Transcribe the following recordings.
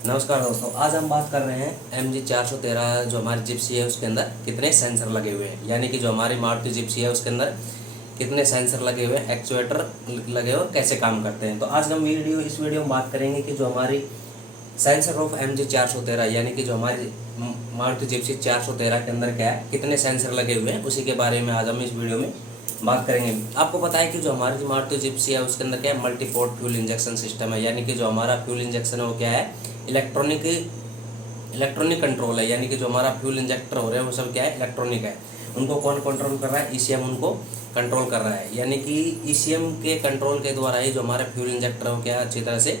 नमस्कार दोस्तों, आज हम बात कर रहे हैं MG 413 जो हमारी जिप्सी है उसके अंदर कितने सेंसर लगे हुए हैं, यानी कि जो हमारी मारुति जिप्सी है उसके अंदर कितने सेंसर लगे हुए हैं, एक्चुएटर लगे हुए और कैसे काम करते हैं। तो आज हम इस वीडियो में बात करेंगे कि जो हमारी सेंसर ऑफ MG 413 यानी कि जो हमारी मारुति जिप्सी 413 के अंदर क्या है, कितने सेंसर लगे हुए हैं, उसी के बारे में आज हम इस वीडियो में बात करेंगे। आपको पता है कि जो हमारी मारुति जिप्सी है उसके अंदर क्या है, multi port fuel injection system है, यानी कि जो हमारा फ्यूल इंजेक्शन है वो क्या है, इलेक्ट्रॉनिक कंट्रोल है। यानी कि जो हमारा फ्यूल इंजेक्टर हो रहे हैं वो सब क्या है, इलेक्ट्रॉनिक है। उनको कौन कंट्रोल कर रहा है, ECM उनको कंट्रोल कर रहा है। यानी कि ECM के कंट्रोल के द्वारा ही जो हमारे फ्यूल इंजेक्टर हो क्या अच्छी तरह से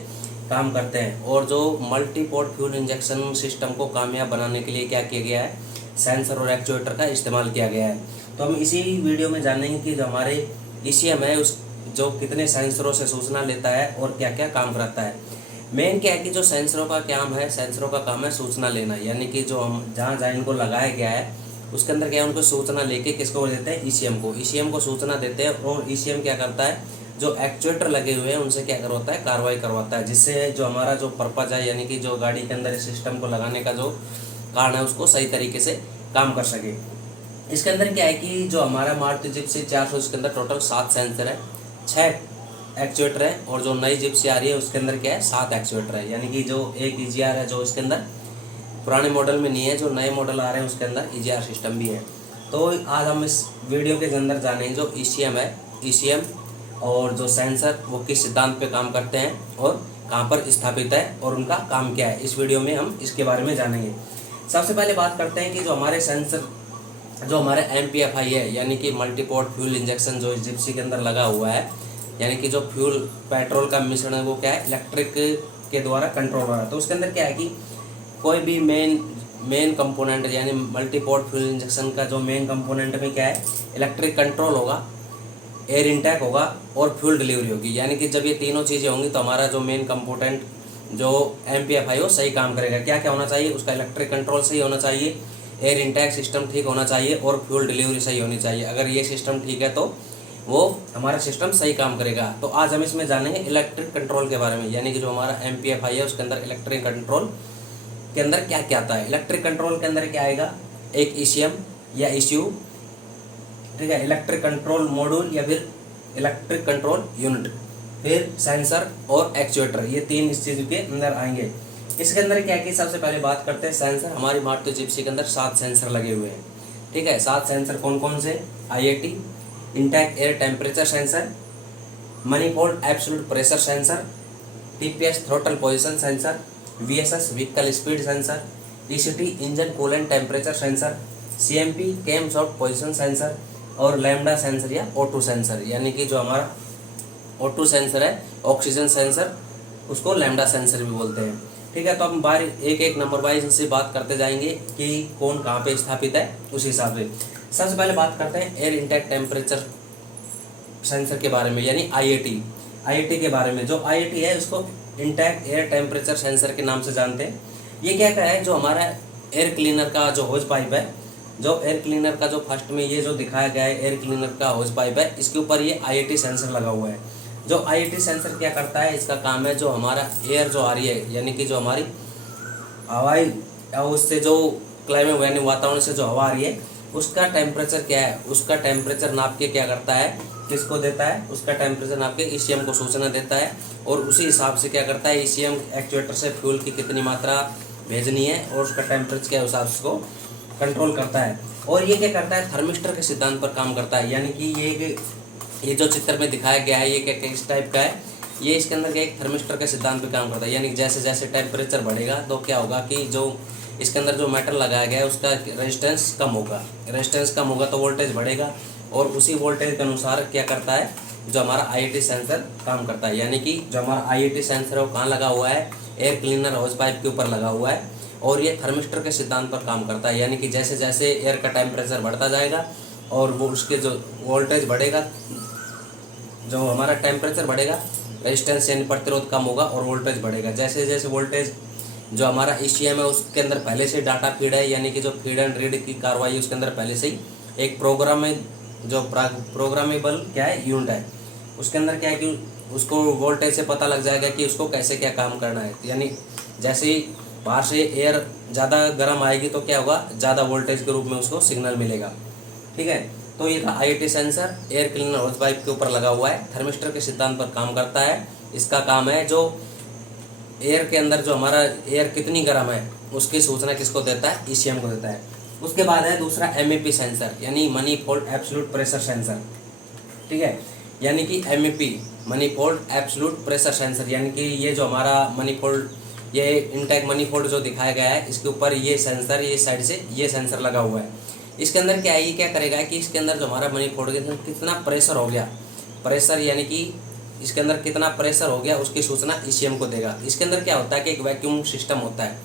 काम करते हैं। और जो multi port fuel injection system को कामयाब बनाने के लिए क्या किया गया है, सेंसर और एक्चुएटर का इस्तेमाल किया गया है। तो हम इसी वीडियो में जानेंगे कि जो हमारे ECM है उस जो कितने सेंसरों से सूचना लेता है और क्या क्या काम करता है। मेन क्या है कि जो सेंसरों का काम है सूचना लेना, यानी कि जो हम जहाँ इनको लगाया गया है उसके अंदर क्या है, उनको सूचना लेके किसको देते हैं, ECM को सूचना देते हैं। और ECM क्या करता है, जो एक्चुएटर लगे हुए हैं उनसे क्या करवाता है, कार्रवाई करवाता है, जिससे जो हमारा जो पर्पज है यानी कि जो गाड़ी के अंदर इस सिस्टम को लगाने का जो कारण है उसको सही तरीके से काम कर सके। इसके अंदर क्या है कि जो हमारा मारुति जिप्सी 400 इसके अंदर टोटल 7 सेंसर है, 6 एक्चुएटर है। और जो नई जिप्सी आ रही है उसके अंदर क्या है, 7 एक्चुएटर है। यानी कि जो एक EGR है जो इसके अंदर पुराने मॉडल में नहीं है, जो नए मॉडल आ रहे हैं उसके अंदर EGR सिस्टम भी है। तो आज हम इस वीडियो के अंदर जानेंगे जो ECM है, ECM और जो सेंसर वो किस सिद्धांत पे काम करते हैं और कहाँ पर स्थापित है और उनका काम क्या है। इस वीडियो में हम इसके बारे में जानेंगे। सबसे पहले बात करते हैं कि जो हमारे सेंसर जो हमारे MPFI है, यानी कि मल्टी पोर्ट फ्यूल इंजेक्शन जो इस जिप्सी के अंदर लगा हुआ है, यानी कि जो फ्यूल पेट्रोल का मिश्रण है वो क्या है, इलेक्ट्रिक के द्वारा कंट्रोल हो रहा है। तो उसके अंदर क्या है कि कोई भी मेन कंपोनेंट यानी मल्टी पोर्ट फ्यूल इंजेक्शन का जो मेन कंपोनेंट में क्या है, इलेक्ट्रिक कंट्रोल होगा, एयर इंटैक होगा और फ्यूल डिलीवरी होगी। यानी कि जब ये तीनों चीज़ें होंगी तो हमारा जो मेन कंपोनेंट जो MPFI हो सही काम करेगा। क्या क्या होना चाहिए, उसका इलेक्ट्रिक कंट्रोल सही होना चाहिए, एयर इंटैक सिस्टम ठीक होना चाहिए और फ्यूल डिलीवरी सही होनी चाहिए। अगर ये सिस्टम ठीक है तो वो हमारा सिस्टम सही काम करेगा। तो आज हम इसमें जानेंगे इलेक्ट्रिक कंट्रोल के बारे में, यानी कि जो हमारा MPFI है उसके अंदर इलेक्ट्रिक कंट्रोल के अंदर क्या क्या आता है। इलेक्ट्रिक कंट्रोल के अंदर क्या आएगा, एक ECM या ECU, ठीक है, इलेक्ट्रिक कंट्रोल मॉड्यूल या फिर इलेक्ट्रिक कंट्रोल यूनिट, फिर सेंसर और एक्चुएटर, ये 3 इस चीज़ के अंदर आएंगे। इसके अंदर क्या है कि सबसे पहले बात करते हैं सेंसर। हमारी मारुति जिप्सी के अंदर 7 सेंसर लगे हुए हैं, ठीक है। 7 सेंसर कौन कौन से, IAT intake air temperature sensor, manifold absolute pressure sensor, TPS throttle position sensor, VSS vehicle speed sensor, ECT engine coolant temperature sensor, CMP cam shaft position sensor और लैम्डा सेंसर या O2 सेंसर, यानी कि जो हमारा O2 sensor है, oxygen sensor, उसको lambda sensor भी बोलते हैं, ठीक है। तो हम बार एक नंबर वाइज से बात करते जाएंगे कि कौन कहाँ पे स्थापित है उस हिसाब से। सबसे पहले बात करते हैं एयर इंटैक्ट टेम्परेचर सेंसर के बारे में, यानी IAT के बारे में। जो IAT है उसको इंटैक्ट एयर टेम्परेचर सेंसर के नाम से जानते हैं। ये क्या है, जो हमारा एयर क्लीनर का जो होज पाइप है, जो एयर क्लीनर का जो फर्स्ट में ये जो दिखाया गया है एयर क्लीनर का होज पाइप है, इसके ऊपर ये IAT सेंसर लगा हुआ है। जो IAT सेंसर क्या करता है, इसका काम है जो हमारा एयर जो आ रही है, यानी कि जो हमारी हवाई उससे जो क्लाइमेट यानी वातावरण से जो हवा आ रही है उसका टेम्परेचर क्या है, उसका टेम्परेचर नाप के क्या करता है, किसको देता है, उसका टेम्परेचर नाप के ECM को सूचना देता है। और उसी हिसाब से क्या करता है, ECM एक्चुएटर से फ्यूल की कितनी मात्रा भेजनी है और उसका टेम्परेचर के हिसाब से उसको कंट्रोल करता है। और ये क्या करता है, थर्मिस्टर के सिद्धांत पर काम करता है। यानी कि ये जो चित्र में दिखाया गया है ये क्या किस टाइप का है, ये इसके अंदर क्या एक थर्मिस्टर के सिद्धांत पे काम करता है। यानी जैसे जैसे टेम्परेचर बढ़ेगा तो क्या होगा कि जो इसके अंदर जो मेटल लगाया गया है उसका रेजिस्टेंस कम होगा तो वोल्टेज बढ़ेगा। और उसी वोल्टेज के अनुसार क्या करता है, जो हमारा IAT सेंसर काम करता है। यानी कि जो हमारा IAT सेंसर है वो कहाँ लगा हुआ है, एयर क्लीनर होज पाइप के ऊपर लगा हुआ है। और ये थर्मिस्टर के सिद्धांत पर काम करता है। यानी कि जैसे जैसे एयर का टेम्परेचर बढ़ता जाएगा और वो उसके जो वोल्टेज बढ़ेगा, जो हमारा टेम्परेचर बढ़ेगा, रेजिस्टेंस यानी प्रतिरोध कम होगा और वोल्टेज बढ़ेगा। जैसे जैसे वोल्टेज जो हमारा ECM है उसके अंदर पहले से डाटा फीड है, यानी कि जो फीड एंड रीड की कार्रवाई उसके अंदर पहले से ही एक प्रोग्राम है, जो प्रोग्रामेबल क्या है यूनिट है, उसके अंदर क्या है कि उसको वोल्टेज से पता लग जाएगा कि उसको कैसे क्या काम करना है। यानी जैसे ही बाहर से एयर ज़्यादा गर्म आएगी तो क्या होगा, ज़्यादा वोल्टेज के रूप में उसको सिग्नल मिलेगा। ठीक है, तो ये था IoT sensor air cleaner हॉज pipe के ऊपर लगा हुआ है, थर्मिस्टर के सिद्धांत पर काम करता है। इसका काम है जो एयर के अंदर जो हमारा एयर कितनी गर्म है उसकी सूचना किसको देता है, ECM को देता है। उसके बाद है दूसरा MEP सेंसर यानी मनीफोल्ड एब्सोल्यूट प्रेशर सेंसर। ठीक है, यानी कि MEP manifold absolute pressure sensor, यानी कि ये जो हमारा मनीफोल्ड, ये इनटेक मनीफोल्ड जो दिखाया गया है इसके ऊपर ये सेंसर, ये साइड से ये सेंसर लगा हुआ है। इसके अंदर क्या है, ये क्या करेगा कि इसके अंदर जो हमारा मनीफोल्ड के अंदर कितना प्रेशर हो गया, प्रेशर यानी कि इसके अंदर कितना प्रेशर हो गया उसकी सूचना ECM को देगा। इसके अंदर क्या होता है कि एक वैक्यूम सिस्टम होता है,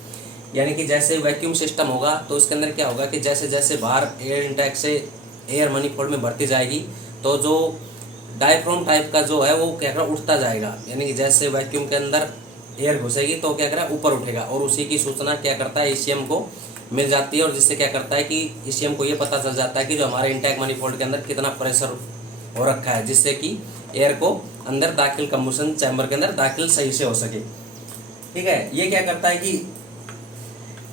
यानी कि जैसे वैक्यूम सिस्टम होगा तो इसके अंदर क्या होगा कि जैसे जैसे बाहर एयर इंटेक से एयर मनीफोल्ड में भरती जाएगी तो जो डायफ्राम टाइप का जो है वो क्या करेगा, उठता जाएगा। यानी कि जैसे वैक्यूम के अंदर एयर घुसेगी तो क्या करेगा, ऊपर उठेगा और उसी की सूचना क्या करता है, ECM को मिल जाती है। और जिससे क्या करता है कि ECM को ये पता चल जाता है कि जो हमारे इंटेक मनीफोल्ड के अंदर कितना प्रेशर हो रखा है, जिससे कि एयर को अंदर दाखिल, कंबशन चैम्बर के अंदर दाखिल सही से हो सके। ठीक है, ये क्या करता है कि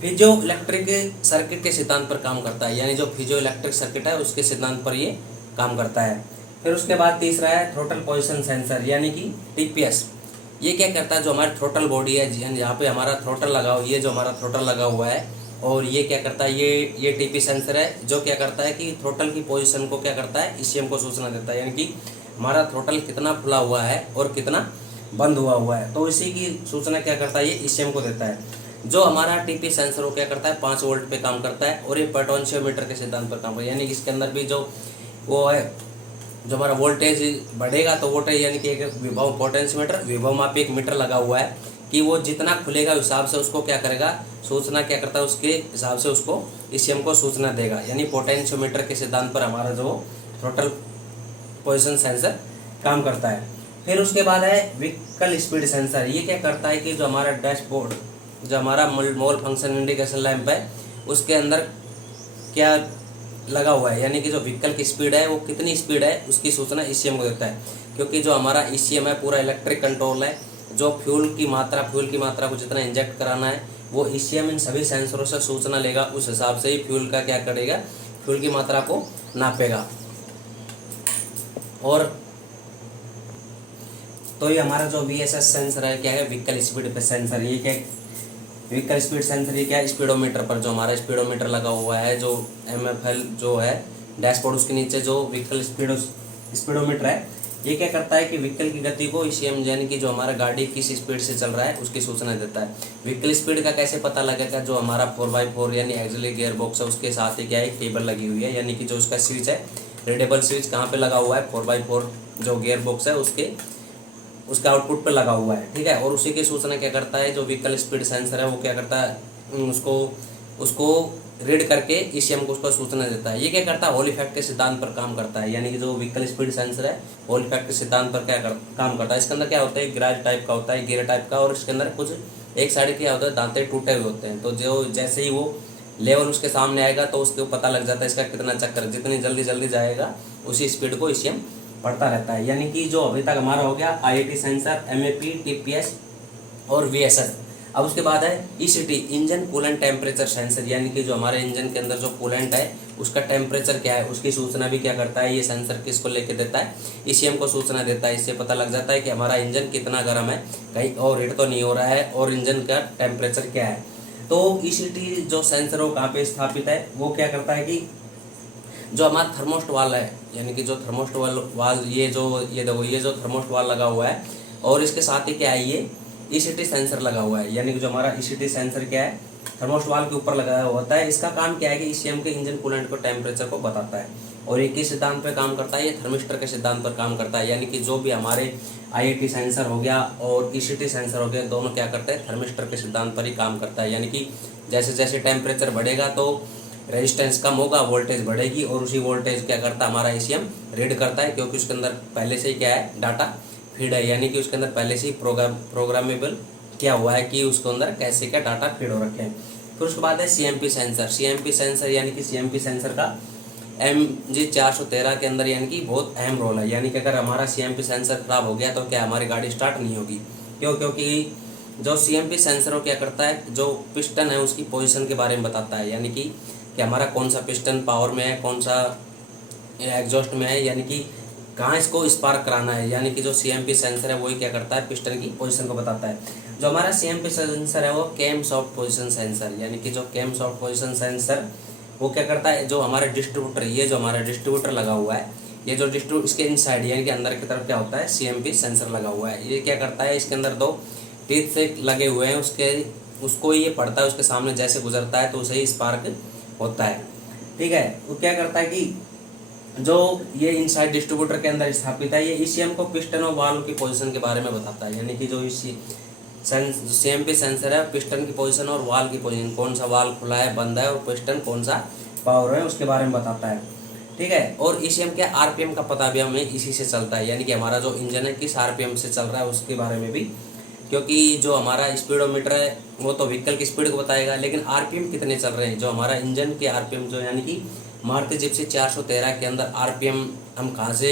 फिजियो इलेक्ट्रिक सर्किट के सिद्धांत पर काम करता है, यानी जो फिजियो इलेक्ट्रिक सर्किट है उसके सिद्धांत पर ये काम करता है। फिर उसके बाद तीसरा है थ्रोटल पोजीशन सेंसर यानी कि TPS। ये क्या करता है, जो हमारी थ्रोटल बॉडी है, यहाँ पे हमारा थ्रोटल लगा हुआ, ये जो हमारा थ्रोटल लगा हुआ है, और ये क्या करता है, ये TP सेंसर है जो क्या करता है कि थ्रोटल की पोजीशन को क्या करता है, ECM को सूचना देता है। यानी कि हमारा थ्रोटल कितना खुला हुआ है और कितना बंद हुआ है, तो इसी की सूचना क्या करता है, ये ECM को देता है। जो हमारा TP सेंसर वो क्या करता है, 5 वोल्ट पे काम करता है और ये पोटेंशियोमीटर के सिद्धांत पर काम करता है। यानी कि इसके अंदर भी जो वो है, जो हमारा वोल्टेज बढ़ेगा तो वोल्टेज यानी कि एक विभव पोटेंशियोमीटर, विभव मापी एक मीटर लगा हुआ है कि वो जितना खुलेगा हिसाब से उसको क्या करेगा, सूचना क्या करता है, उसके हिसाब से उसको ECM को सूचना देगा। यानी पोटेंशियोमीटर के सिद्धांत पर हमारा जो थ्रोटल पोजीशन सेंसर काम करता है। फिर उसके बाद है व्हीकल स्पीड सेंसर। ये क्या करता है कि जो हमारा डैशबोर्ड, जो हमारा मोल फंक्शन इंडिकेशन लैंप है उसके अंदर क्या लगा हुआ है, यानी कि जो व्हीकल की स्पीड है वो कितनी स्पीड है उसकी सूचना ECM को देता है। क्योंकि जो हमारा ECM है पूरा इलेक्ट्रिक कंट्रोल है, जो फ्यूल की मात्रा को जितना इंजेक्ट कराना है वो ECM इन सभी सेंसरों से सूचना लेगा, उस हिसाब से ही फ्यूल का क्या करेगा, फ्यूल की मात्रा को नापेगा। और तो ये हमारा जो VSS सेंसर है क्या है, व्हीकल स्पीड पे सेंसर। ये क्या, व्हीकल स्पीड सेंसर ये क्या है, स्पीडोमीटर पर जो हमारा स्पीडोमीटर लगा हुआ है, जो MFL जो है डैशबोर्ड, उसके नीचे जो व्हीकल स्पीडोमीटर है, ये क्या करता है कि व्हीकल की गति को ECM यानी कि जो हमारा गाड़ी किस स्पीड से चल रहा है उसकी सूचना देता है। व्हीकल स्पीड का कैसे पता लगेगा, जो हमारा 4x4 यानी एक्सिलरी गियर बॉक्स है उसके साथ ही क्या है, केबल लगी हुई है, यानी कि जो उसका स्विच है, रेडेबल स्विच कहाँ पे लगा हुआ है, 4x4 जो गियर बॉक्स है उसका आउटपुट पे लगा हुआ है। ठीक है, और उसी की सूचना क्या करता है, जो व्हीकल स्पीड सेंसर है वो क्या करता है, उसको रीड करके ECM को उसको सूचना देता है। ये क्या करता है, हॉल इफेक्ट के सिद्धांत पर काम करता है। यानी कि जो व्हीकल स्पीड सेंसर है हॉल इफेक्ट के सिद्धांत पर काम करता है। इसके अंदर क्या होता है, गिराज टाइप का होता है, गियर टाइप का, और इसके अंदर कुछ एक साइड क्या होता है, दांते टूटे हुए होते हैं। तो जो जैसे ही वो लेवल उसके सामने आएगा तो उसको पता लग जाता है इसका कितना चक्कर, जितनी जल्दी जाएगा उसी स्पीड को ECM पढ़ता रहता है। यानी कि जो अभी तक हमारा हो गया IoT सेंसर, MEP, TPS और VSS। अब उसके बाद है ECT, engine coolant temperature sensor. यानी कि जो हमारे इंजन के अंदर जो कूलेंट है उसका टेम्परेचर क्या है उसकी सूचना भी क्या करता है, ये सेंसर किसको लेके देता है, ECM को सूचना देता है। इससे पता लग जाता है कि हमारा इंजन कितना गर्म है, कहीं और हीट तो नहीं हो रहा है, और इंजन का टेम्परेचर क्या है। तो ECT जो सेंसर वो कहाँ पे स्थापित है, वो क्या करता है कि जो हमारा थर्मोस्ट वाल है, यानी कि जो थर्मोस्ट वाल ये देखो ये जो थर्मोस्ट वाल लगा हुआ है, और इसके साथ ही क्या है, ये ECT सेंसर लगा हुआ है। यानी कि जो हमारा ECT सेंसर क्या है, थर्मोस्ट वाल के ऊपर लगाया हुआ होता है। इसका काम क्या है कि ECM के इंजन कूलेंट को टेम्परेचर को बताता है, और एक ही सिद्धांत पे काम करता है, ये थर्मिस्टर के सिद्धांत पर काम करता है। यानी कि जो भी हमारे IoT सेंसर हो गया और ECT सेंसर हो गया, दोनों क्या करते हैं, थर्मिस्टर के सिद्धांत पर ही काम करता है। यानी कि जैसे जैसे टेम्परेचर बढ़ेगा तो रेजिस्टेंस कम होगा, वोल्टेज बढ़ेगी, और उसी वोल्टेज क्या करता है हमारा ECM रीड करता है, क्योंकि उसके अंदर पहले से ही क्या है, डाटा फीड है। यानी कि उसके अंदर पहले से ही प्रोग्रामेबल क्या हुआ है कि उसके अंदर कैसे क्या डाटा फीड हो रखे हैं। फिर उसके बाद है CMP सेंसर। CMP सेंसर यानी कि CMP सेंसर का MG 413 के अंदर यानी कि बहुत अहम रोल है। यानी कि अगर हमारा CMP सेंसर खराब हो गया तो क्या हमारी गाड़ी स्टार्ट नहीं होगी। क्योंकि जो CMP सेंसर वो क्या करता है, जो पिस्टन है उसकी पोजीशन के बारे में बताता है, यानी कि हमारा कौन सा पिस्टन पावर में है, कौन सा एग्जॉस्ट में है, यानी कि कहाँ इसको स्पार्क कराना है। यानी कि जो CMP सेंसर है वही क्या करता है, पिस्टन की पोजीशन को बताता है। जो हमारा CMP सेंसर है वो कैम सॉफ्ट पोजीशन सेंसर, यानी कि जो कैम सॉफ्ट पोजीशन सेंसर वो क्या करता है, जो हमारा डिस्ट्रीब्यूटर, ये जो हमारा डिस्ट्रीब्यूटर लगा हुआ है, ये जो डिस्ट्रीब्यूटर इसके इनसाइड यानी कि अंदर की तरफ क्या होता है, CMP सेंसर लगा हुआ है। ये क्या करता है, इसके अंदर 2 टीथ से लगे हुए हैं, उसको ये पड़ता है, उसके सामने जैसे गुजरता है तो उसे ही स्पार्क होता है। ठीक है, वो क्या करता है कि जो ये इनसाइड डिस्ट्रीब्यूटर के अंदर स्थापित है, ये ECM को पिस्टन और वाल्व की पोजीशन के बारे में बताता है। यानी कि जो CMP सेंसर है पिस्टन की पोजीशन और वाल्व की पोजीशन, कौन सा वाल्व खुला है, बंद है, और पिस्टन कौन सा पावर है उसके बारे में बताता है। ठीक है, और ECM के RPM का पता भी हमें इसी से चलता है, यानी कि हमारा जो इंजन है किस RPM से चल रहा है उसके बारे में भी, क्योंकि जो हमारा स्पीडोमीटर है वो तो व्हीकल की स्पीड को बताएगा, लेकिन RPM कितने चल रहे हैं, जो हमारा इंजन के RPM जो यानी कि मारुति जिप्सी 413 के अंदर RPM हम कहाँ से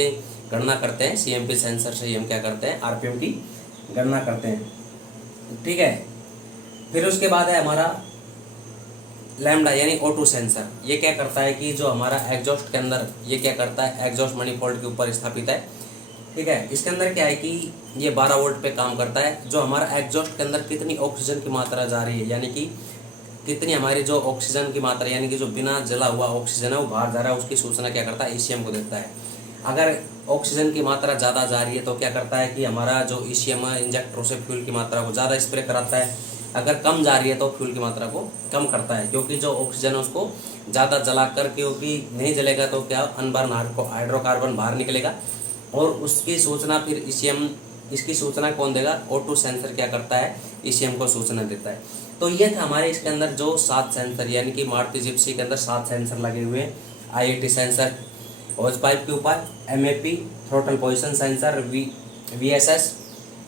गणना करते हैं, CMP सेंसर से ही हम क्या करते हैं, RPM की गणना करते हैं। ठीक है, फिर उसके बाद है हमारा लैम्डा यानी O2 सेंसर। ये क्या करता है कि जो हमारा एग्जॉस्ट के अंदर ये क्या करता है, एग्जॉस्ट मनीफोल्ड के ऊपर स्थापित है। ठीक है, इसके अंदर क्या है कि ये 12 वोल्ट पे काम करता है। जो हमारा एग्जॉस्ट के अंदर कितनी ऑक्सीजन की मात्रा जा रही है, यानी कि कितनी हमारी जो ऑक्सीजन की मात्रा, यानी कि जो बिना जला हुआ ऑक्सीजन है वो बाहर जा रहा है, उसकी सूचना क्या करता है, ECM को देता है। अगर ऑक्सीजन की मात्रा ज़्यादा जा रही है तो क्या करता है कि हमारा जो ECM है इंजेक्टर से फ्यूल की मात्रा को ज़्यादा स्प्रे कराता है। अगर कम जा रही है तो फ्यूल की मात्रा को कम करता है, क्योंकि जो ऑक्सीजन है उसको ज़्यादा जला कर, क्योंकि नहीं जलेगा तो क्या अनबर्न हाइड्रोकार्बन बाहर निकलेगा, और उसकी सूचना फिर ECM, इसकी सूचना कौन देगा, O2 सेंसर क्या करता है, ECM को सूचना देता है। तो ये था हमारे इसके अंदर जो 7 सेंसर, यानी कि मारुति जिप्सी के अंदर 7 सेंसर लगे हुए हैं। IAT सेंसर हॉज पाइप के ऊपर, MAP throttle position sensor, VSS,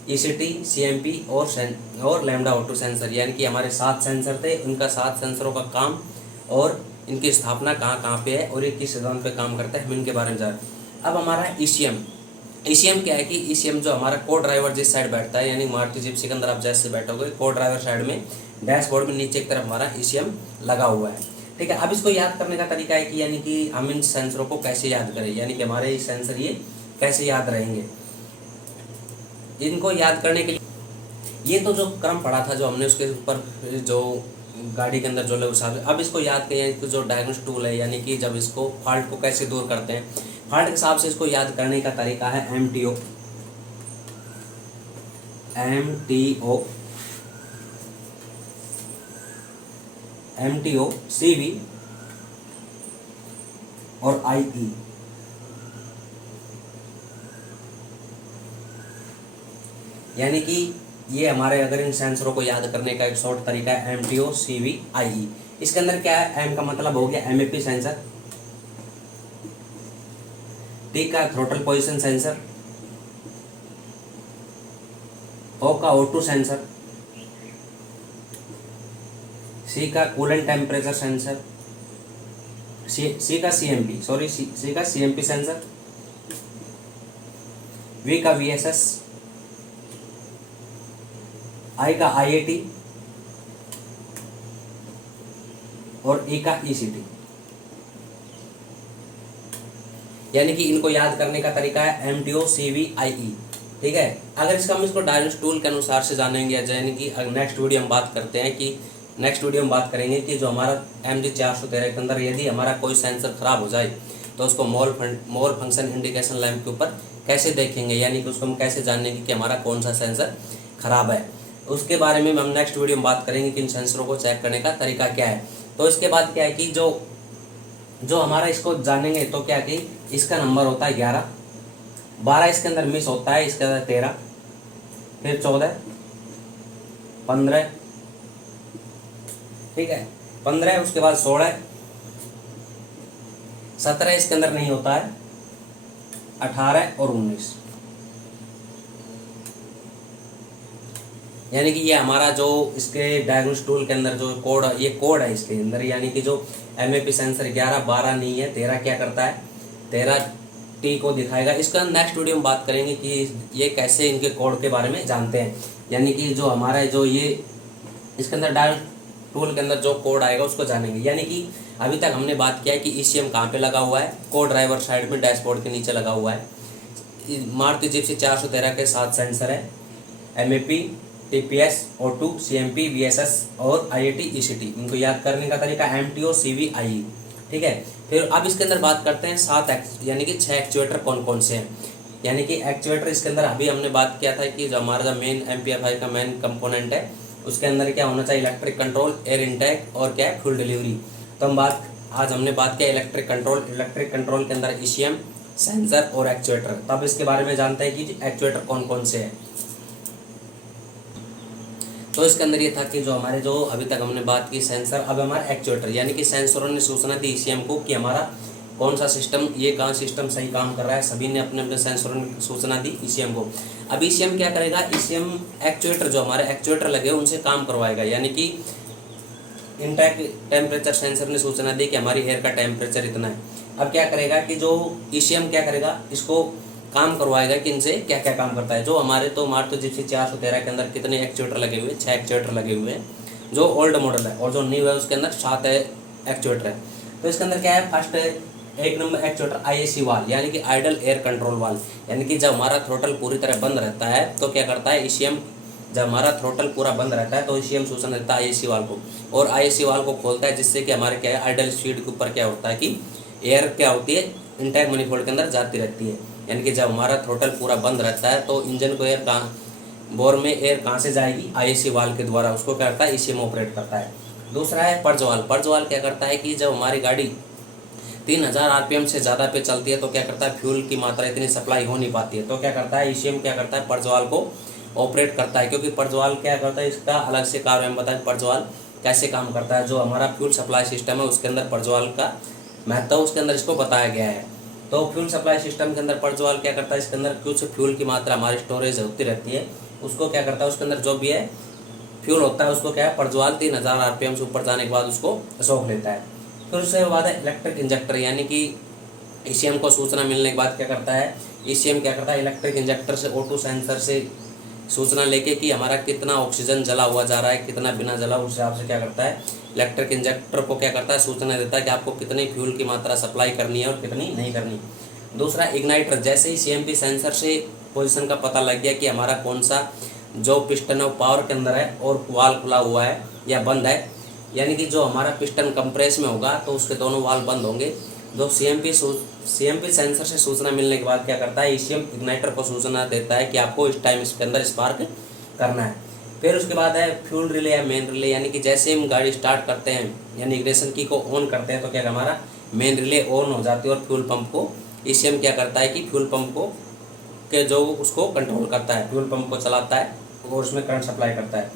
ECT, CMP और लैम्डा O2 सेंसर, यानी कि हमारे 7 सेंसर थे। उनका 7 सेंसरों का काम और इनकी स्थापना कहाँ कहाँ पे है और ये किस सिद्धांत पे काम करता है, हम इनके बारे में जान। अब हमारा ECM क्या है कि ECM जो हमारा को ड्राइवर जिस साइड बैठता है, यानी मारुति जिप्सी के अंदर आप जैसे बैठोगे को ड्राइवर साइड में डैशबोर्ड में नीचे की तरफ हमारा ECM लगा हुआ है। ठीक है, अब इसको याद करने का तरीका है कि यानी कि हम इन सेंसरों को कैसे याद करें, यानी कि हमारे सेंसर ये कैसे याद रहेंगे। इनको याद करने के लिए ये तो जो क्रम पढ़ा था जो हमने, उसके ऊपर जो गाड़ी के अंदर जो लोग साहब, अब इसको याद करें कि जो डायग्नोस्टिक टूल है, यानी कि जब इसको फॉल्ट को कैसे दूर करते हैं, फॉल्ट के हिसाब से इसको याद करने का तरीका है MTO CV और IE। यानी कि ये हमारे अगर इन सेंसरों को याद करने का एक शॉर्ट तरीका है MTO CV IE। इसके अंदर क्या है, M का मतलब हो गया MAP सेंसर, T का थ्रोटल पोजीशन सेंसर, O का O2 सेंसर, C का कूलेंट टेम्परेचर सेंसर, C का CMP सेंसर, V का VSS, I का IAT और E का ECT। यानी कि इनको याद करने का तरीका है MTO CV IE। ठीक है, अगर इसका हम इसको डायग्नोस्टिक टूल के अनुसार से जानेंगे, यानी कि नेक्स्ट वीडियो हम बात करते हैं कि नेक्स्ट वीडियो में बात करेंगे कि जो हमारा MG 413 के अंदर यदि हमारा कोई सेंसर खराब हो जाए तो उसको मोल फंक्शन इंडिकेशन लैंप के ऊपर कैसे देखेंगे, यानी कि उसको हम कैसे जानेंगे कि हमारा कौन सा सेंसर खराब है, उसके बारे में हम नेक्स्ट वीडियो में बात करेंगे कि इन सेंसरों को चेक करने का तरीका क्या है। तो इसके बाद क्या है कि जो हमारा इसको जानेंगे तो क्या कि इसका नंबर होता है 11, 12 इसके अंदर मिस होता है, इसके अंदर 13, फिर 14, 15, ठीक है 15, उसके बाद 16, 17 इसके अंदर नहीं होता है, 18 और 19। यानी कि ये हमारा जो इसके डायग्नोस्टिक टूल के अंदर जो कोड, ये कोड है इसके अंदर, यानी कि जो MAP सेंसर 11, 12 नहीं है, 13 क्या करता है, 13 T को दिखाएगा। इसका नेक्स्ट वीडियो में बात करेंगे कि ये कैसे इनके कोड के बारे में जानते हैं। यानी कि जो हमारा जो ये इसके अंदर डायल टूल के अंदर जो कोड आएगा उसको जानेंगे। यानी कि अभी तक हमने बात किया है कि ईसीएम कहाँ पे लगा हुआ है, को ड्राइवर साइड में डैशबोर्ड के नीचे लगा हुआ है। मारुति जिप्सी 413 के 7 सेंसर है, MAP, TPS, O2, CMP, VSS और आईएटी ईसीटी। इनको याद करने का तरीका एमटीओ, सीवीआई, ठीक है। फिर अब इसके अंदर बात करते हैं 7 यानी कि 6 एक्चुएटर कौन कौन से हैं। यानी कि एक्चुएटर इसके अंदर अभी हमने बात किया था कि जो हमारा जो मेन एमपीएफआई का मेन कंपोनेंट है उसके अंदर क्या होना चाहिए, इलेक्ट्रिक कंट्रोल, एयर इनटेक और क्या है, फ्यूल डिलीवरी। तो आज हमने बात किया इलेक्ट्रिक कंट्रोल के अंदर ईसीएम, सेंसर और एक्चुएटर। तब इसके बारे में जानते हैं कि एक्चुएटर कौन कौन से हैं। तो इसके अंदर ये था कि जो हमारे जो अभी तक हमने बात की सेंसर, अब हमारा एक्चुएटर, यानी कि सेंसरों ने सूचना दी ईसीएम को कि हमारा कौन सा सिस्टम, ये कहाँ सिस्टम सही काम कर रहा है। सभी ने अपने अपने सेंसरों ने सूचना दी ईसीएम को। अब ईसीएम क्या करेगा, ईसीएम एक्चुएटर जो हमारे एक्चुएटर लगे उनसे काम करवाएगा। यानी कि इनटेक टेम्परेचर सेंसर ने सूचना दी कि हमारी एयर का टेम्परेचर इतना है। अब क्या करेगा कि जो ईसीएम क्या करेगा, इसको काम करवाएगा कि इनसे क्या क्या काम करता है। जो हमारे तो मारुति जिप्सी 413 के अंदर कितने एक्चुएटर लगे हुए, 6 एक्चुएटर लगे हुए हैं जो ओल्ड मॉडल है, और जो न्यू है उसके अंदर 7 एक्चुएटर है। तो इसके अंदर क्या है, first 1 number actuator IAC valve, यानी कि आइडल एयर कंट्रोल वाल्व। यानी कि जब हमारा थ्रोटल पूरी तरह बंद रहता है तो क्या करता है ईसीएम, जब हमारा थ्रोटल पूरा बंद रहता है तो ईसीएम सूचना देता है आईएसी वाल्व को, और आईएसी वाल्व को खोलता है, जिससे कि हमारे क्या है आइडल स्पीड के ऊपर क्या होता है कि एयर क्या होती है, इनटेक मनीफोल्ड के अंदर जाती रहती है। यानी कि जब हमारा थ्रोटल पूरा बंद रहता है तो इंजन को एयर कहाँ, बोर में एयर कहाँ से जाएगी, आईएसी वाल्व के द्वारा। उसको क्या करता है, ईसीएम ऑपरेट करता है। दूसरा है पर्ज वाल्व। पर्ज वाल्व क्या करता है कि जब हमारी गाड़ी 3000 आरपीएम से ज़्यादा पे चलती है तो क्या करता है, फ्यूल की मात्रा इतनी सप्लाई हो नहीं पाती है, तो क्या करता है ईसीएम क्या करता है, पर्ज वाल्व को ऑपरेट करता है। क्योंकि पर्ज वाल्व क्या करता है, इसका अलग से कार्य हम बताएं पर्ज वाल्व कैसे काम करता है। जो हमारा फ्यूल सप्लाई सिस्टम है उसके अंदर पर्ज वाल्व का महत्व उसके अंदर इसको बताया गया है। तो फ्यूल सप्लाई सिस्टम के अंदर पर्ज वाल्व क्या करता है, इसके अंदर कुछ फ्यूल की मात्रा हमारी स्टोरेज होती रहती है, उसको क्या करता है, उसके अंदर जो भी है फ्यूल होता है उसको क्या है, पर्ज वाल्व 3000 आरपीएम से ऊपर जाने के बाद उसको सोख लेता है। फिर उसके बाद है इलेक्ट्रिक इंजेक्टर, यानी कि ईसीएम को सूचना मिलने के बाद क्या करता है, ईसीएम क्या करता है, इलेक्ट्रिक इंजेक्टर से O2 सेंसर से सूचना लेके कि हमारा कितना ऑक्सीजन जला हुआ जा रहा है, कितना बिना जला, उस हिसाब से क्या करता है इलेक्ट्रिक इंजेक्टर को क्या करता है, सूचना देता है कि आपको कितनी फ्यूल की मात्रा सप्लाई करनी है और कितनी नहीं करनी। दूसरा इग्नाइटर, जैसे ही सीएमपी सेंसर से पोजीशन का पता लग गया कि हमारा कौन सा जो पिस्टन है वो पावर के अंदर है और वाल्व खुला हुआ है या बंद है, यानी कि जो हमारा पिस्टन कंप्रेस में होगा तो उसके दोनों वाल्व बंद होंगे। जो सीएमपी सेंसर से सूचना मिलने के बाद क्या करता है, ईसीएम इग्नाइटर को सूचना देता है कि आपको इस टाइम इसके अंदर स्पार्क करना है। फिर उसके बाद है फ्यूल रिले या मेन रिले, यानी कि जैसे हम गाड़ी स्टार्ट करते हैं यानी इग्निशन की को ऑन करते हैं तो क्या हमारा मेन रिले ऑन हो जाती है, और फ्यूल पंप को ईसीएम क्या करता है कि फ्यूल पंप को के जो उसको कंट्रोल करता है, फ्यूल पंप को चलाता है और उसमें करंट सप्लाई करता है।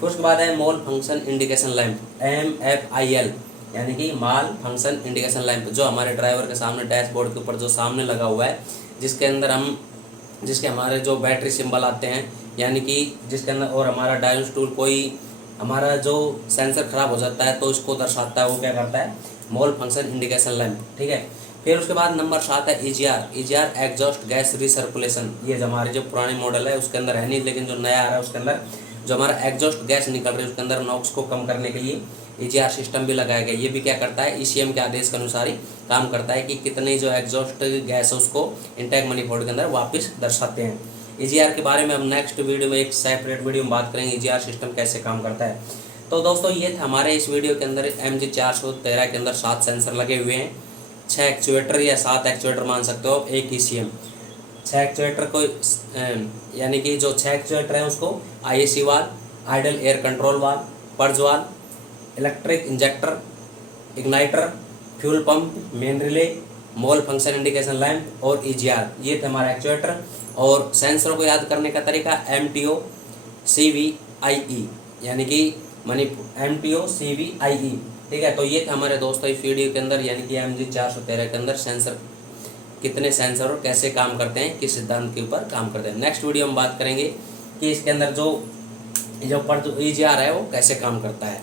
फिर उसके बाद है mall function indication lamp, MFIL, यानी कि माल फंक्शन इंडिकेशन लैंप, जो हमारे ड्राइवर के सामने डैशबोर्ड के ऊपर जो सामने लगा हुआ है, जिसके हमारे जो बैटरी सिंबल आते हैं, यानी कि जिसके अंदर, और हमारा डायल टूल कोई हमारा जो सेंसर खराब हो जाता है तो इसको दर्शाता है, वो क्या करता है मॉल फंक्शन इंडिकेशन लैंप, ठीक है। फिर उसके बाद नंबर 7 है EGR एग्जॉस्ट गैस रिसर्कुलेशन। ये जो हमारे जो पुराने मॉडल है उसके अंदर है नहीं, लेकिन जो नया आ रहा है उसके अंदर जो हमारा एग्जॉस्ट गैस निकल रही है उसके अंदर नॉक्स को कम करने के लिए EGR सिस्टम भी लगाया गया। ये भी क्या करता है, ईसीएम के आदेश के अनुसार ही काम करता है कि कितनी जो एग्जॉस्ट गैस है उसको इनटेक मनीफोल्ड के अंदर वापस दर्शाते हैं। EGR के बारे में हम नेक्स्ट वीडियो में एक सेपरेट वीडियो में बात करेंगे EGR सिस्टम कैसे काम करता है। तो दोस्तों ये था हमारे इस वीडियो के अंदर MG 413 के अंदर 7 सेंसर लगे हुए हैं, 6 एक्चुएटर या 7 एक्चुएटर मान सकते हो, एक ईसीएम। 6 एक्चुएटर को यानी कि जो 6 एक्चुएटर है उसको IAC valve, idle air control valve, purge valve, electric injector, igniter, fuel pump, main relay, malfunction indication lamp और EGR, ये थे हमारा एक्चुएटर। और सेंसर को याद करने का तरीका MTO CVIE, यानी कि MTO CVIE, ठीक है। तो ये था हमारे दोस्तों इस वीडियो के अंदर, यानी कि MG 413 के अंदर सेंसर कितने सेंसर और कैसे काम करते हैं, किस सिद्धांत के ऊपर काम करते हैं। नेक्स्ट वीडियो में बात करेंगे कि इसके अंदर जो EGR है वो कैसे काम करता है।